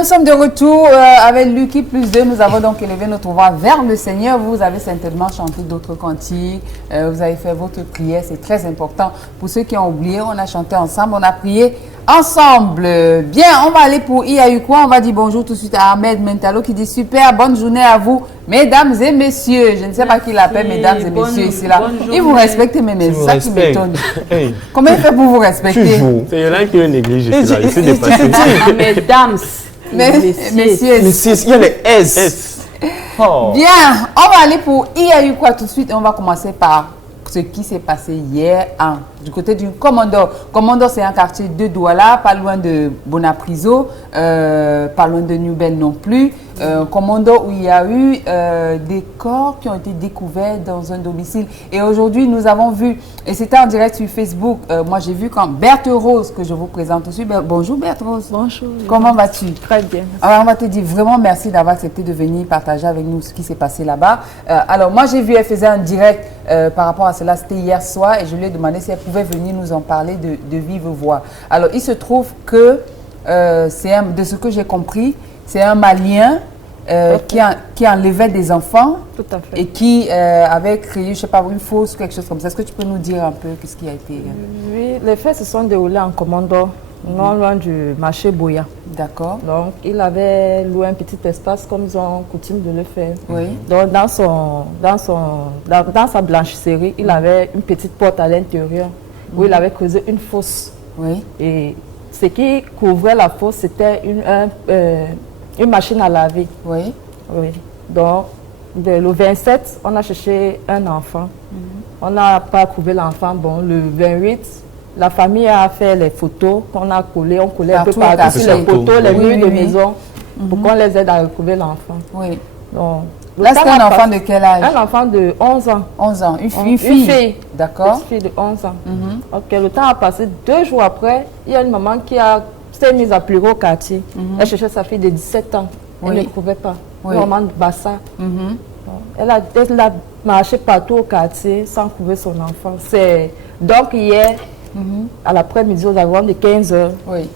nous sommes de retour avec Lucky plus 2. Nous avons donc élevé notre voix vers le Seigneur. Vous avez certainement chanté d'autres cantiques. Vous avez fait votre prière. C'est très important. Pour ceux qui ont oublié, on a chanté ensemble. On a prié ensemble. Bien, on va aller pour Iayoukwa. On va dire bonjour tout de suite à Ahmed Mentalo qui dit super. Bonne journée à vous, mesdames et messieurs. Je ne sais pas qui l'appelle mesdames et messieurs ici là. Il vous respecte, mais c'est ça qui m'étonne. Hey. Comment il fait pour vous respecter? C'est là qui est négligé. Mesdames. Messieurs. Il y a les S. Oh. Bien, on va aller pour Iayoukwa tout de suite et on va commencer par ce qui s'est passé hier du côté du Commando. Commando, c'est un quartier de Douala, pas loin de Bonapriso, pas loin de Nubel non plus. Commando où il y a eu des corps qui ont été découverts dans un domicile. Et aujourd'hui, nous avons vu, et c'était en direct sur Facebook, moi j'ai vu quand Berthe Rose, que je vous présente aussi. Bonjour Berthe Rose. Bonjour. Comment vas-tu? Très bien. Alors, on va te dire vraiment merci d'avoir accepté de venir partager avec nous ce qui s'est passé là-bas. Alors moi j'ai vu, elle faisait un direct par rapport à cela, c'était hier soir, et je lui ai demandé si elle pouvait venir nous en parler de vive voix. Alors il se trouve que, de ce que j'ai compris, c'est un Malien qui enlevait des enfants. Tout à fait. Et qui avait créé, je ne sais pas, une fausse ou quelque chose comme ça. Est-ce que tu peux nous dire un peu ce qui a été... Oui, les faits se sont déroulés en Commando, non loin du marché Boya. D'accord. Donc, il avait loué un petit espace comme ils ont coutume de le faire. Oui. Donc, dans sa blanchisserie, il avait une petite porte à l'intérieur où il avait creusé une fosse. Oui. Et ce qui couvrait la fosse, c'était une machine à laver. Oui. Oui. Donc, le 27, on a cherché un enfant. On n'a pas trouvé l'enfant. Bon, le 28, la famille a fait les photos qu'on a collées. On collait un peu partout sur les photos, les murs de maison, pour qu'on les aide à retrouver l'enfant. Oui. Donc, là, c'est un enfant de quel âge? Un enfant de 11 ans. 11 ans. Une fille? Une fille. D'accord. Une fille de 11 ans. Ok, le temps a passé. 2 jours après, il y a une maman qui s'est mise à pleurer au quartier. Elle cherchait sa fille de 17 ans. Elle ne trouvait pas. Une maman de Bassa. Elle a marché partout au quartier sans trouver son enfant. Donc hier, à l'après-midi, aux environs de 15 h,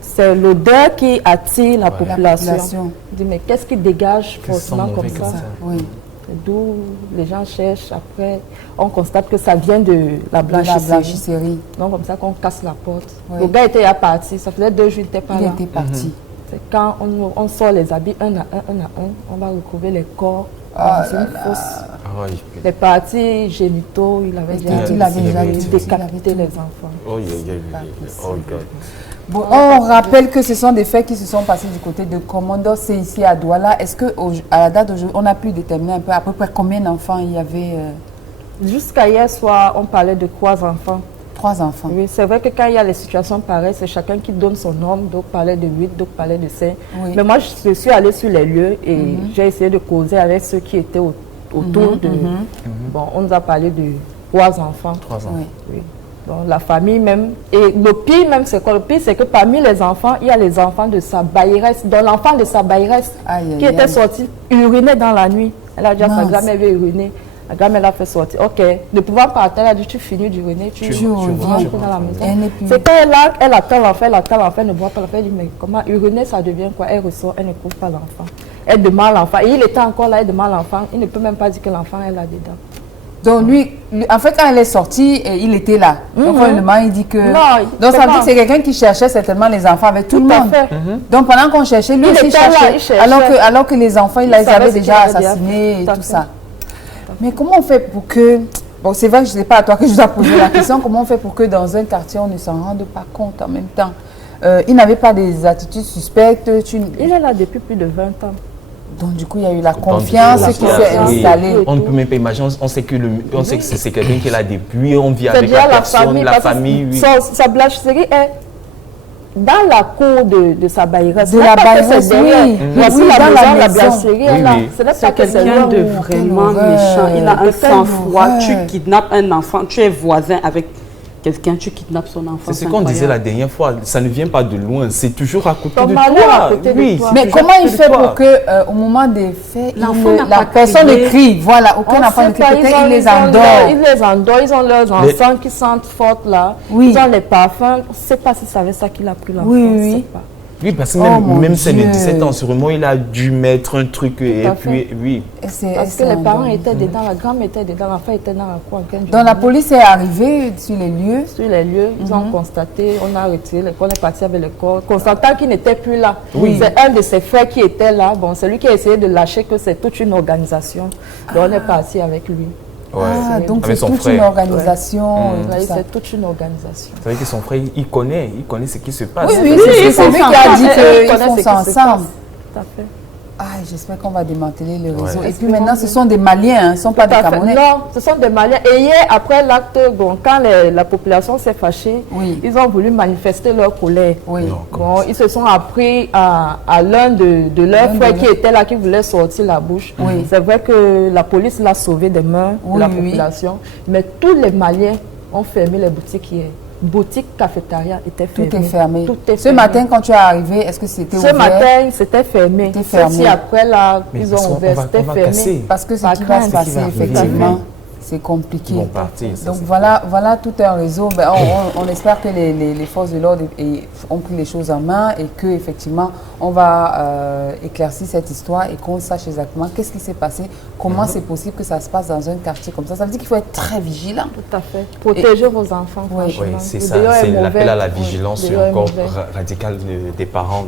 c'est l'odeur qui attire la population. Je dis, mais qu'est-ce qui dégage forcément comme ça? Oui. D'où les gens cherchent. Après, on constate que ça vient de la blanchisserie. Donc comme ça qu'on casse la porte. Le gars était parti. Ça faisait 2 jours qu'il n'était pas là. Il était parti. C'est quand on sort les habits un à un, on va retrouver les corps dans une fosse. Les parties génitaux, il avait déjà décapité les enfants. Bon, on rappelle que ce sont des faits qui se sont passés du côté de Commando, c'est ici à Douala. Est-ce qu'à la date d'aujourd'hui, on a pu déterminer un peu à peu près combien d'enfants il y avait? Jusqu'à hier soir, on parlait de 3 enfants. 3 enfants. Oui, c'est vrai que quand il y a les situations pareilles, c'est chacun qui donne son nombre. D'autres parlaient de 8, d'autres parlaient de 5. Oui. Mais moi, je suis allée sur les lieux et j'ai essayé de causer avec ceux qui étaient autour de... Bon, on nous a parlé de 3 enfants. 3 enfants. Oui. Donc, la famille même. Et le pire même, c'est quoi? Le pire, c'est que parmi les enfants, il y a les enfants de sa bailleresse. Donc, l'enfant de sa bailleresse qui était sorti uriner dans la nuit. Elle a dit à sa grand-mère, elle veut uriner. La grand-mère l'a fait sortir. Ok, ne pouvant pas attendre, elle a dit, tu finis d'uriner, tu rentres dans la maison. C'est quand elle attend l'enfant, elle ne voit pas l'enfant, elle dit, mais comment uriner, ça devient quoi? Elle ressort, elle ne trouve pas l'enfant. Elle demande l'enfant. Et il était encore là, elle demande l'enfant. Il ne peut même pas dire que l'enfant est là dedans. Donc lui, en fait, quand elle est sortie, il était là. Donc finalement, il dit que... Non, donc ça veut dire que c'est quelqu'un qui cherchait certainement les enfants avec tout le monde. Donc pendant qu'on cherchait, lui aussi cherchait. Alors que les enfants, il les avait déjà assassinés et tout ça. Mais comment on fait pour que... Bon, c'est vrai que je ne sais pas à toi que je dois poser la question. Comment on fait pour que dans un quartier, on ne s'en rende pas compte en même temps? Il n'avait pas des attitudes suspectes. Il est là depuis plus de 20 ans. Donc du coup, il y a eu la confiance qui s'est installée. On ne peut même pas imaginer. On sait que c'est quelqu'un qui est là depuis. On vit avec la personne, la famille. Sa blanchisserie est dans la cour de sa bailleresse. De la bailleresse, oui. Voici la blanchisserie. C'est quelqu'un de vraiment méchant. Il a un sang-froid. Tu kidnappes un enfant, tu es voisin avec quelqu'un, tu kidnappes son enfant. C'est ce qu'on disait la dernière fois. Ça ne vient pas de loin. C'est toujours à côté de toi. Oui. Mais comment il fait pour que, au moment des faits, la personne ne crie? Voilà, aucun enfant ne crie. Peut-être il les endort. Ils les endort. Ils ont leurs enfants qui sentent fortes là. Ils ont les parfums. On ne sait pas si c'est avec ça qu'il a pris l'enfant. Oui. Oui, parce que même c'est de 17 ans, sûrement, il a dû mettre un truc et puis, oui. Parce que les parents étaient dedans, la grand-mère était dedans, l'enfant était dans la cour. Donc la police est arrivée sur les lieux? Sur les lieux, ils ont constaté, on a retiré les corps, on est parti avec les corps, constatant qu'il n'était plus là. Oui. C'est un de ses frères qui était là, bon, c'est lui qui a essayé de lâcher que c'est toute une organisation. Donc on est parti avec lui. Ouais. Ah, donc c'est toute une organisation. C'est toute une organisation. C'est vrai que son frère, il connaît ce qui se passe. Oui, c'est lui qui a dit qu'ils font ça ensemble. Tout à fait. Ah, j'espère qu'on va démanteler le réseau. Et puis maintenant, ce sont des Maliens, ce ne sont pas des Camerounais. Non, ce sont des Maliens. Et hier, après l'acte, bon, quand la population s'est fâchée, ils ont voulu manifester leur colère. Oui. Bon, ils se sont appris à l'un de leurs frères qui était là, qui voulait sortir la bouche. Oui. C'est vrai que la police l'a sauvé des mains de la population. Mais tous les Maliens ont fermé les boutiques hier. Boutique, cafétéria était fermée. Tout est fermé. Tout est Ce fermé. matin, quand tu es arrivé, est-ce que c'était ouvert? Ce matin, c'était fermé. C'était fermé. Si après, là, ils ont ouvert, c'était fermé. Parce que ce qui va se passer, effectivement, c'est compliqué. Donc voilà tout un réseau. Ben, on espère que les forces de l'ordre ont pris les choses en main et que effectivement on va éclaircir cette histoire et qu'on sache exactement qu'est-ce qui s'est passé, comment c'est possible que ça se passe dans un quartier comme ça. Ça veut dire qu'il faut être très vigilant. Tout à fait. Protéger vos enfants. Oui, c'est ça. C'est l'appel à la vigilance encore radicale des parents.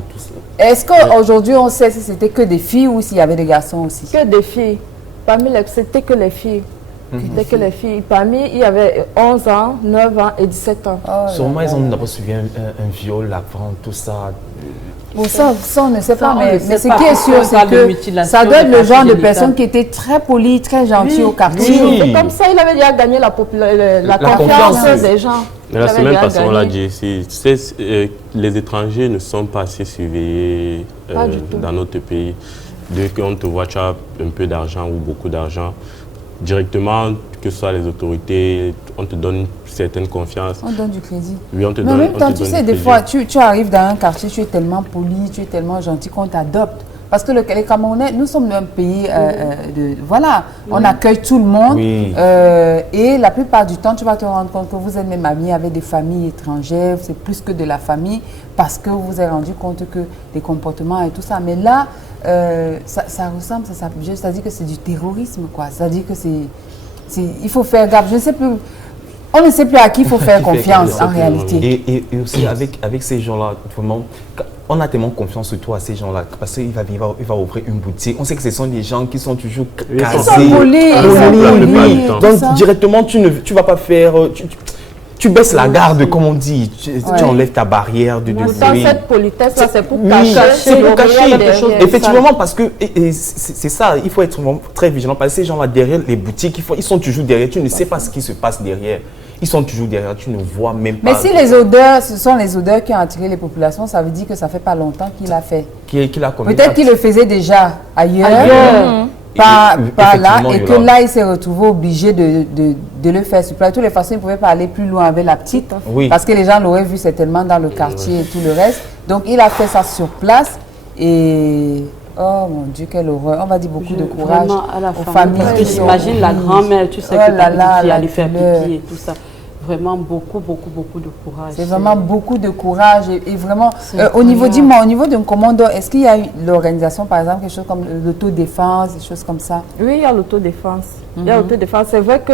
Est-ce qu'aujourd'hui on sait si c'était que des filles ou s'il y avait des garçons aussi? Que des filles. Parmi les, c'était que les filles. Dès que les filles, parmi, il y avait 11 ans, 9 ans et 17 ans. Sûrement, ils ont d'abord suivi un viol, la vente, tout ça. Bon, ça, on ne sait pas, mais ce qui est sûr, c'est que ça doit être le genre de personne qui était très poli, très gentil au quartier. Oui. Comme ça, il avait déjà gagné la confiance des gens. Mais la semaine passée, on l'a dit ici, les étrangers ne sont pas assez surveillés dans notre pays. Dès qu'on te voit, tu as un peu d'argent ou beaucoup d'argent, directement, que ce soit les autorités, on te donne une certaine confiance. On donne du crédit. Oui, on te donne. Mais en même temps, tu sais, des fois, tu arrives dans un quartier, tu es tellement poli, tu es tellement gentil qu'on t'adopte. Parce que les Camerounais, nous sommes un pays voilà, on accueille tout le monde. Oui. Et la plupart du temps, tu vas te rendre compte que vous êtes même amis avec des familles étrangères, c'est plus que de la famille, parce que vous vous êtes rendu compte que des comportements et tout ça. Mais là, ça ressemble, c'est-à-dire que c'est du terrorisme, quoi. C'est-à-dire que il faut faire gaffe. Je ne sais plus, on ne sait plus à qui il faut faire confiance en réalité. Et aussi avec ces gens-là, vraiment, on a tellement confiance sur toi, ces gens-là, parce qu'il va ouvrir une boutique. On sait que ce sont des gens qui sont toujours casés. Ils sont polis. Donc directement, tu ne vas pas faire... Tu baisses la garde, comme on dit. Tu enlèves ta barrière de bruit. Cette politesse-là, c'est pour cacher quelque chose. Effectivement, parce que c'est ça, il faut être très vigilant. Parce que ces gens-là, derrière les boutiques, ils sont toujours derrière. Tu ne sais pas ce qui se passe derrière. Ils sont toujours derrière, tu ne vois même pas. Mais si les odeurs, ce sont les odeurs qui ont attiré les populations, ça veut dire que ça fait pas longtemps qu'il a fait. Qu'il a commis. Peut-être qu'il le faisait déjà ailleurs. Pas là, et que là, il s'est retrouvé obligé de le faire sur place. De toutes les façons, il ne pouvait pas aller plus loin avec la petite, parce que les gens l'auraient vu certainement dans le quartier et tout le reste. Donc, il a fait ça sur place et... Oh mon Dieu, quelle horreur. On va dire beaucoup de courage aux familles. Parce que j'imagine la grand-mère, tu sais, qui allait faire pipi et tout ça. Vraiment beaucoup de courage. C'est vraiment beaucoup de courage et vraiment, au niveau d'un commando, est-ce qu'il y a l'organisation, par exemple, quelque chose comme l'autodéfense, des choses comme ça? Oui, il y a l'autodéfense. Il y a l'autodéfense. C'est vrai que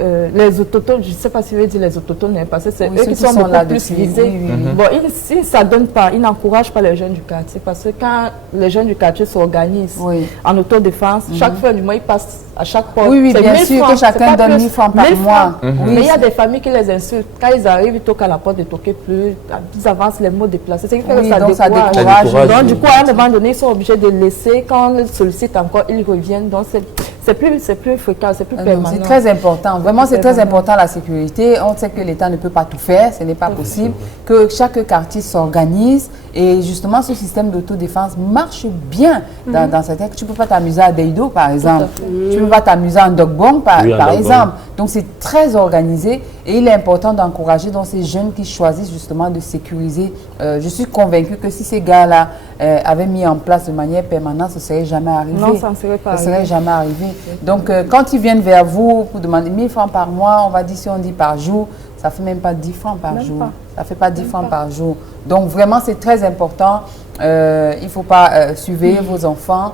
les autochtones, je ne sais pas si je veux dire les autochtones, parce que c'est eux qui sont beaucoup plus visés. Bon, ils ne s'adonnent pas, ils n'encouragent pas les jeunes du quartier, parce que quand les jeunes du quartier s'organisent en autodéfense, chaque fin du mois, ils passent à chaque fois. Oui, bien sûr, que chacun donne 1000 francs par mois. Mais il y a des familles qui les insultent. Quand ils arrivent, ils toquent à la porte, ils ne toquent plus, ils avancent les mots déplacés. C'est ce qui fait que ça décourage. Donc, du coup, à un moment donné, ils sont obligés de laisser. Quand ils sollicitent encore, ils reviennent. Donc, c'est plus fréquent, c'est plus permanent. C'est très important. Vraiment, c'est très important la sécurité. On sait que l'État ne peut pas tout faire, ce n'est pas possible. Que chaque quartier s'organise. Et justement, ce système d'autodéfense marche bien dans certains. Tu ne peux pas t'amuser à Deido, par exemple. Tu ne peux pas t'amuser en Dogbong, par exemple. Donc c'est très organisé et il est important d'encourager donc ces jeunes qui choisissent justement de sécuriser. Je suis convaincue que si ces gars-là avaient mis en place de manière permanente, ce ne serait jamais arrivé. Non, ça ne serait pas arrivé. Ça ne serait jamais arrivé. Donc quand ils viennent vers vous pour demander 1000 francs par mois, on va dire si on dit par jour, ça ne fait même pas 10 francs par jour. Ça ne fait pas 10 francs par jour. Donc vraiment c'est très important. Il ne faut pas surveiller vos enfants.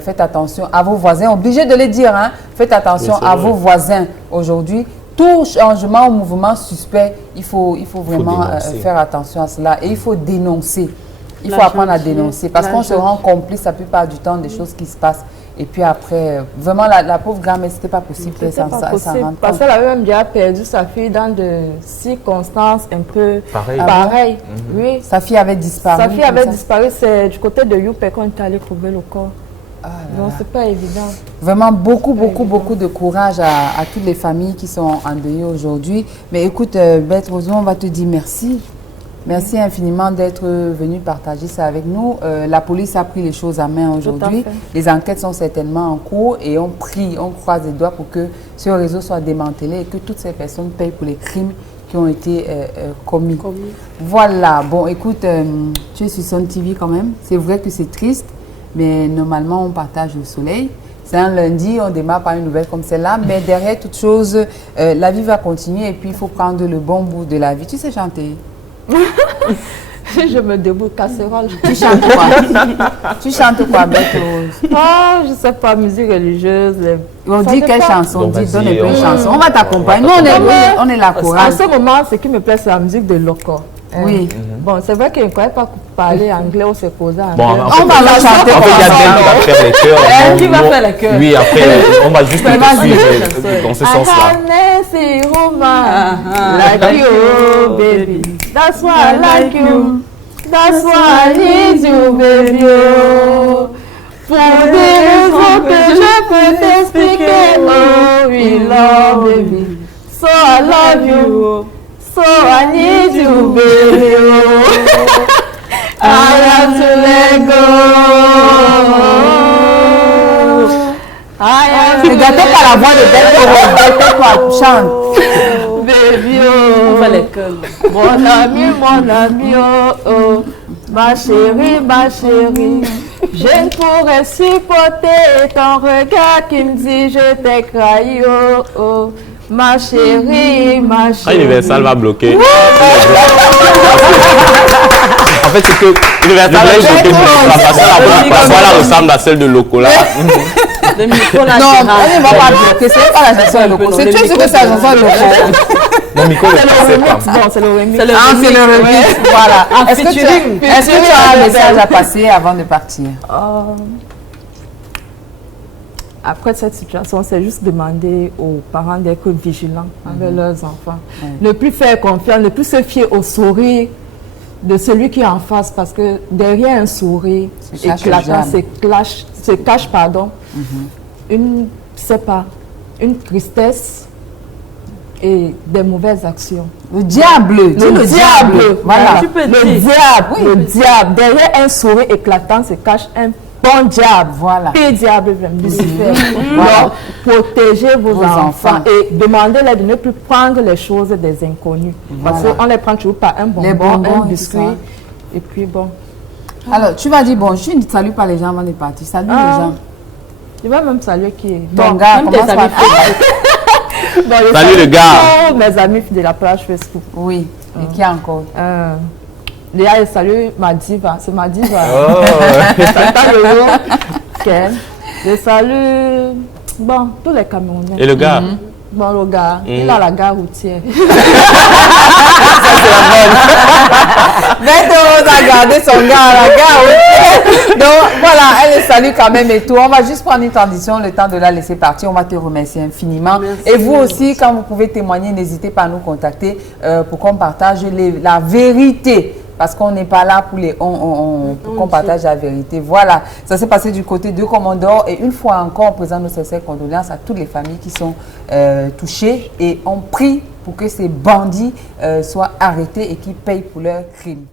Faites attention à vos voisins, obligé de les dire, hein. Faites attention à vos voisins aujourd'hui. Tout changement ou mouvement suspect, il faut vraiment faire attention à cela et il faut dénoncer. Il faut apprendre à dénoncer parce qu'on se rend complice la plupart du temps des choses qui se passent. Et puis après, vraiment, la pauvre grand-mère, c'était pas possible. Parce qu'elle avait même déjà perdu sa fille dans des circonstances un peu pareilles. Oui. Sa fille avait disparu. Sa fille avait disparu, c'est du côté de Youpé qu'on est allé trouver le corps. Non, c'est pas évident. Vraiment, beaucoup de courage à toutes les familles qui sont endeuillées aujourd'hui. Mais écoute, Beth Rosemont, on va te dire merci. Merci infiniment d'être venu partager ça avec nous. La police a pris les choses à main aujourd'hui. Les enquêtes sont certainement en cours et on croise les doigts pour que ce réseau soit démantelé et que toutes ces personnes payent pour les crimes qui ont été commis. Voilà. Bon, écoute, tu es sur Sun TV quand même. C'est vrai que c'est triste. Mais normalement, on partage le soleil. C'est un lundi, on démarre par une nouvelle comme celle-là. Mais derrière toute chose, la vie va continuer et puis il faut prendre le bon bout de la vie. Tu sais chanter? Je me débrouille, casserole. Tu chantes quoi? Tu chantes quoi, Beth Rose? Oh, je ne sais pas, musique religieuse. On dit quelle chanson? Donne un peu une chanson. On va t'accompagner. Nous, on est la chorale. En ce moment, ce qui me plaît, c'est la musique de Loco. Oui. Bon, c'est vrai qu'il ne croyait pas parler anglais ou se poser anglais. Bon, on va la chanter. En fait, il y a Ben qui va faire les chœurs. Qui va faire les chœurs? Oui, après, on va juste suivre dans ce sens-là. Like you, baby. That's why I like you. That's why I need you, baby. Pour des raisons que je peux t'expliquer. Oh, we love, baby. So I love you. So I need you, baby. I have to let go. I have to let go. Ne gâtez pas la voix de Beth Rose. Chante. Baby, oh. On fait les chœurs. Mon ami, oh, oh. Ma chérie. Je ne pourrais supporter ton regard qui me dit je t'ai trahi, oh, oh. Ma chérie. Universal va bloquer. En fait, c'est que Universal va bloquer parce qu'elle ressemble à celle de Locola. Non, elle ne va pas bloquer. C'est pas la chanson de Loco. C'est tout ce que c'est la chanson de Loco. Mon micro ne passait pas. Bon, c'est le remix. C'est le remix. Voilà. Est-ce que tu as un message à passer avant de partir? Après cette situation, c'est juste demander aux parents d'être vigilants avec leurs enfants. Ne plus faire confiance, ne plus se fier au sourire de celui qui est en face, parce que derrière un sourire éclatant se cache une tristesse et des mauvaises actions. Le diable. Le diable. Voilà. Le diable. Derrière un sourire éclatant se cache un bon diable. Voilà. Pire diable, Lucifer. Alors, protégez vos enfants et demandez-leur de ne plus prendre les choses des inconnus. Parce qu'on les prend toujours par un bonbon, un biscuit. Et puis bon. Alors, tu vas dire bonjour, tu ne salues pas les gens avant de partir. Salut les gens. Je vais même saluer qui est. Ton gars, commence par... Salut le gars. Mes amis de la page Facebook. Oui. Et qui encore? Léa, je salue ma diva. C'est ma diva. Oh. Je salue tous les Camerounais. Et le gars? Bon, le gars, il a la gare routière. Beth Rose a gardé son gars à la gare routière. Donc voilà, elle le salue quand même et tout. On va juste prendre une transition, le temps de la laisser partir. On va te remercier infiniment. Merci. Et vous aussi, quand vous pouvez témoigner, n'hésitez pas à nous contacter pour qu'on partage la vérité. Parce qu'on n'est pas là pour qu'on partage la vérité. Voilà, ça s'est passé du côté de Commandeur. Et une fois encore, on présente nos sincères condoléances à toutes les familles qui sont touchées. Et on prie pour que ces bandits soient arrêtés et qu'ils payent pour leurs crimes.